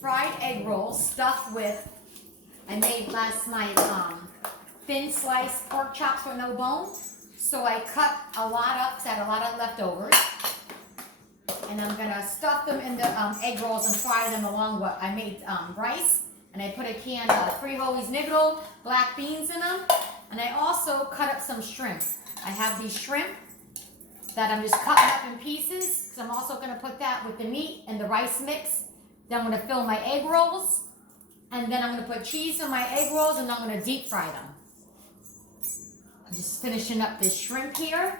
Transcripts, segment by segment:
fried egg rolls stuffed with, I made last night thin sliced pork chops with no bone. So I cut a lot up because I had a lot of leftovers. And I'm going to stuff them in the egg rolls and fry them along with, I made rice. And I put a can of frijoles negro, black beans in them. And I also cut up some shrimp. I have these shrimp that I'm just cutting up in pieces. Because I'm also going to put that with the meat and the rice mix. Then I'm going to fill my egg rolls. And then I'm going to put cheese in my egg rolls and I'm going to deep fry them. I'm just finishing up this shrimp here.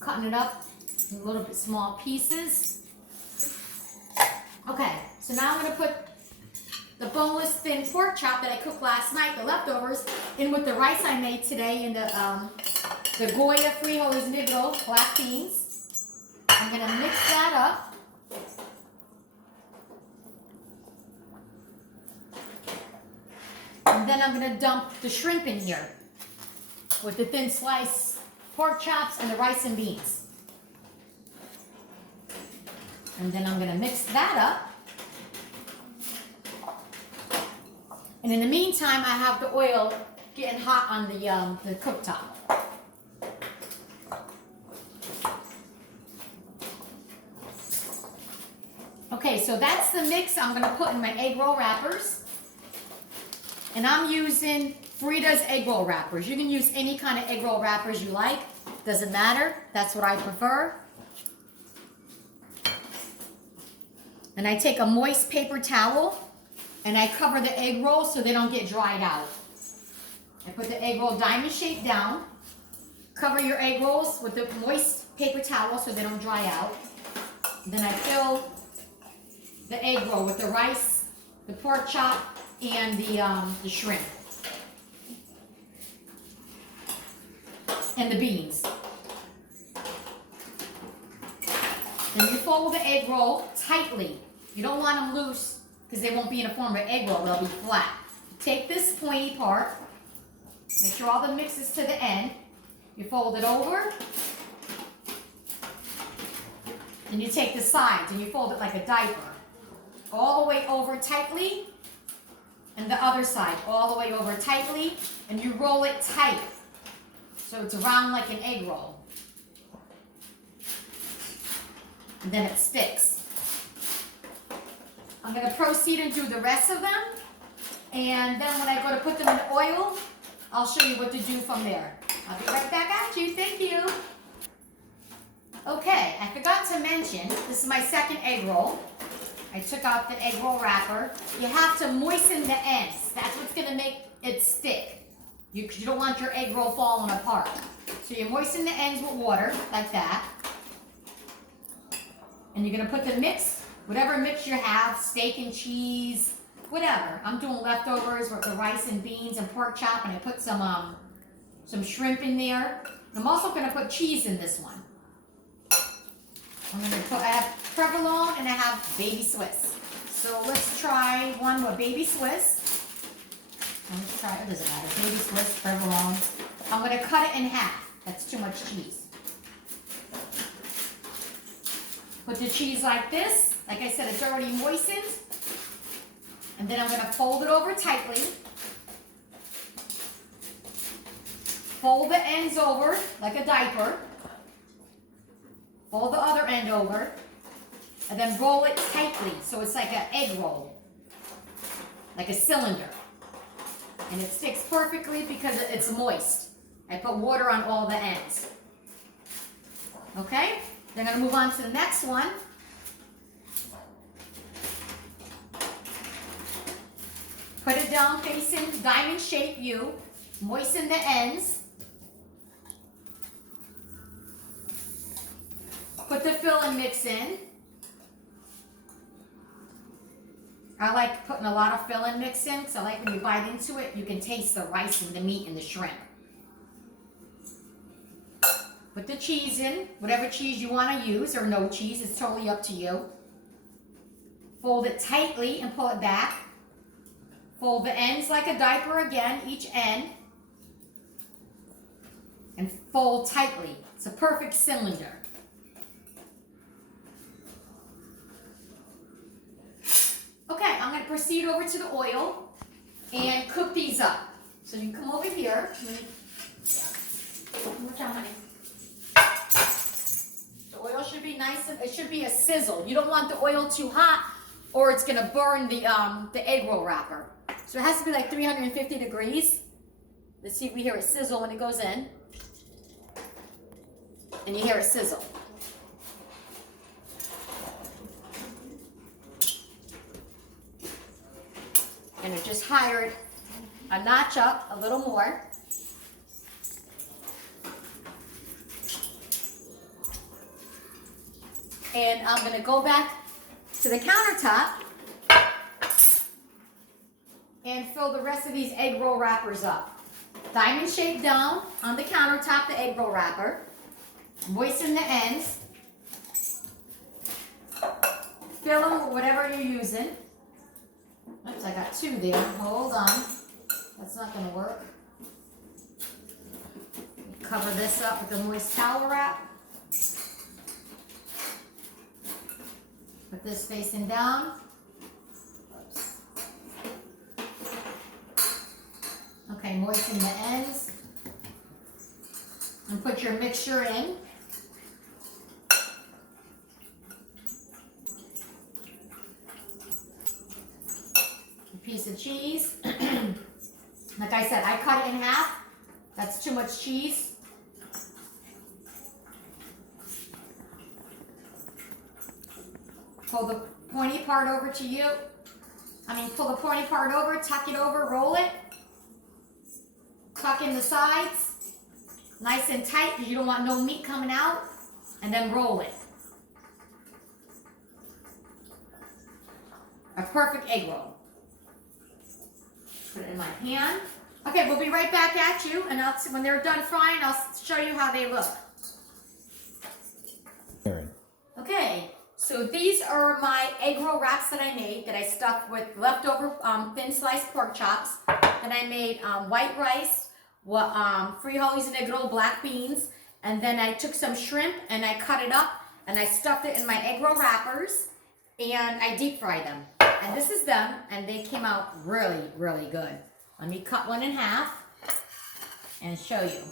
Cutting it up in a little bit small pieces. Okay, so now I'm going to put the boneless thin pork chop that I cooked last night, the leftovers, in with the rice I made today in the Goya frijoles negro black beans. I'm going to mix that up. And then I'm going to dump the shrimp in here with the thin sliced pork chops and the rice and beans. And then I'm going to mix that up. And in the meantime, I have the oil getting hot on the cooktop. Okay, so that's the mix I'm going to put in my egg roll wrappers. And I'm using Frida's egg roll wrappers. You can use any kind of egg roll wrappers you like. Doesn't matter. That's what I prefer. And I take a moist paper towel and I cover the egg rolls so they don't get dried out. I put the egg roll diamond shape down. Cover your egg rolls with the moist paper towel so they don't dry out. Then I fill the egg roll with the rice, the pork chop, and the shrimp. And the beans. Then you fold the egg roll tightly. You don't want them loose because they won't be in a form of an egg roll. They'll be flat. Take this pointy part. Make sure all the mix is to the end. You fold it over. And you take the sides and you fold it like a diaper. All the way over tightly. And the other side all the way over tightly. And you roll it tight. So it's round like an egg roll. And then it sticks. I'm going to proceed and do the rest of them. And then when I go to put them in the oil, I'll show you what to do from there. I'll be right back at you. Thank you. Okay, I forgot to mention, this is my second egg roll. I took out the egg roll wrapper. You have to moisten the ends. That's what's going to make it stick. You don't want your egg roll falling apart. So you moisten the ends with water, like that. And you're going to put the mix, whatever mix you have, steak and cheese, whatever. I'm doing leftovers with the rice and beans and pork chop, and I put some shrimp in there. I'm also going to put cheese in this one. I have provolone and I have baby Swiss. So let's try one with baby Swiss. Let's try, it doesn't matter, baby Swiss, provolone. I'm going to cut it in half. That's too much cheese. Put the cheese like this. Like I said, it's already moistened. And then I'm going to fold it over tightly. Fold the ends over like a diaper. Fold the other end over. And then roll it tightly so it's like an egg roll. Like a cylinder. And it sticks perfectly because it's moist. I put water on all the ends. Okay? Then I'm going to move on to the next one. Put it down facing diamond shape U. Moisten the ends. Put the fill-in mix in. I like putting a lot of fill-in mix in because I like when you bite into it, you can taste the rice and the meat and the shrimp. Put the cheese in, whatever cheese you want to use, or no cheese, it's totally up to you. Fold it tightly and pull it back. Fold the ends like a diaper again, each end. And fold tightly. It's a perfect cylinder. Okay, I'm going to proceed over to the oil and cook these up. So you come over here. One more time, honey. The oil should be nice, and it should be a sizzle. You don't want the oil too hot or it's gonna burn the egg roll wrapper. So it has to be like 350 degrees. Let's see if we hear a sizzle when it goes in. And you hear a sizzle. And it just higher it a notch up, a little more. And I'm gonna go back to the countertop and fill the rest of these egg roll wrappers up. Diamond shape down on the countertop, the egg roll wrapper. Moisten the ends. Fill them with whatever you're using. Oops, I got two there. Hold on. That's not going to work. Cover this up with a moist towel wrap. Put this facing down. Oops. Okay, moisten the ends. And put your mixture in. A piece of cheese. Like I said, I cut it in half. That's too much cheese. Pull the pointy part over to you. Pull the pointy part over, tuck it over, roll it. Tuck in the sides. Nice and tight because you don't want no meat coming out. And then roll it. A perfect egg roll. Put it in my pan. Okay, we'll be right back at you, and when they're done frying, I'll show you how they look. Okay, so these are my egg roll wraps that I made that I stuffed with leftover thin sliced pork chops. Then I made white rice, frijoles negro, black beans, and then I took some shrimp and I cut it up and I stuffed it in my egg roll wrappers and I deep fried them. And this is them, and they came out really, really good. Let me cut one in half and show you.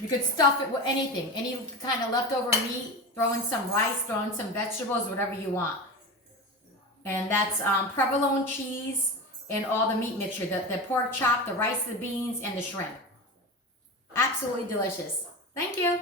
You could stuff it with anything, any kind of leftover meat, throw in some rice, throw in some vegetables, whatever you want. And that's provolone cheese and all the meat mixture, the pork chop, the rice, the beans, and the shrimp. Absolutely delicious. Thank you.